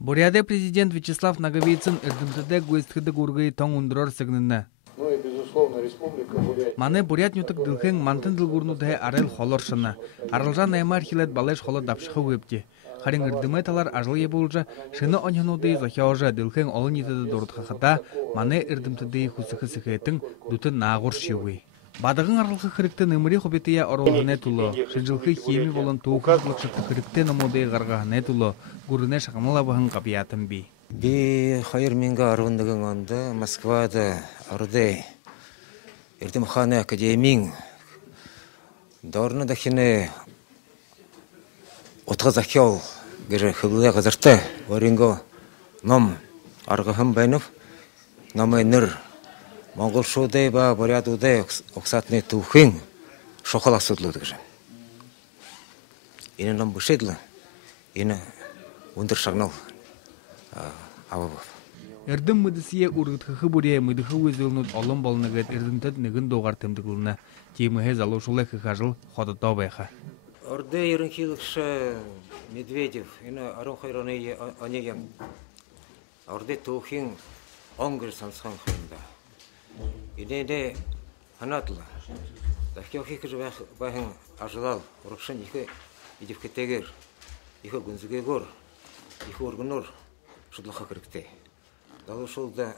Буряадай президент Вячеслав Наговицын эрдэмтэдтэ хэдэг ургай тоң үндэр сэгнэнэ. Ну и безусловно республика Буряадай. Маны Буряад нютык дылхэн мантын дылгурнудай арел холоршына. Аралжан наймар хилет балеш холо дапшыхы вебти. Харин эрдэмтэдталар ажал ебулжа шыны оньханудай зохёоходоо дылхэн олон нитэдэ дурдхахада маны эрдэмтэдтэ хүсэхэ сэхээтэн дутын наагурш югуй. Бадагын аргалхадаа хэдэг нэмри хобития оролгоне туло. Шилжилхы хими болон түүхэ лыкшыты хэдэг намудай гаргахане туло. Гүрэнэй шагнал абахан капиятын би. Би 2011 онда Москвада ордой эрдэмтэдтэ академийн дорно дахине утга зохиол гэр хэглээ газартай оринго ном аргалхан байнов номер Монгол шудай ба Буряадай оксатны түүхэн шохол асуудлууд гэж. Энэ ном бүшэдлээ. Энэ үндэр шагнал авав. Эрдэм мэдсие үргэтгэхэ бүрээ мэдхэ үзүүлнүүд олон болно гэд эрдэмтэд нэгэн дуугаар тэмдэглэнэ. Тиймээ залуушуулах ажал хэдэг байха. Ордой ерөнхийлөгч Медведев энэ 12 оны ордой түүхийн онгэр сонсхон хэмдэ. Инээд ханаадлаа. Дахиохих байхын ажал урагшин их идэвхтэйгэр их гүнзгээгөр их өргөнөр шудалхадаашье хэрэгтэй. Залуушуулда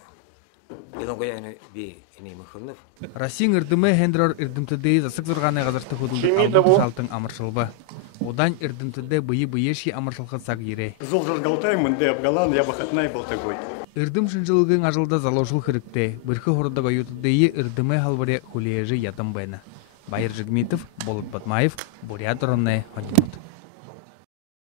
ялангуяа би энэ мөхөнөв. Российн эрдэмэ хендрор эрдэмтэдтэ засаг зургааны газарт хөдөлгөөн алдан шалтан амаршилба. Удаан эрдэмтэдтэ бие-биеши амаршилхад цаг ирээ. Зул жаргалтай мындай абгалан я бахатнай был такой. Эрдэм шинжилгээний ажилда залуушул хэрэгтэй. Бэрхэ хордог аюутдээ эрдэмэ халбарэ хүлээжи ятан байна. Баяр Жигмитов, Болот Батмаев, Буряад Республикын.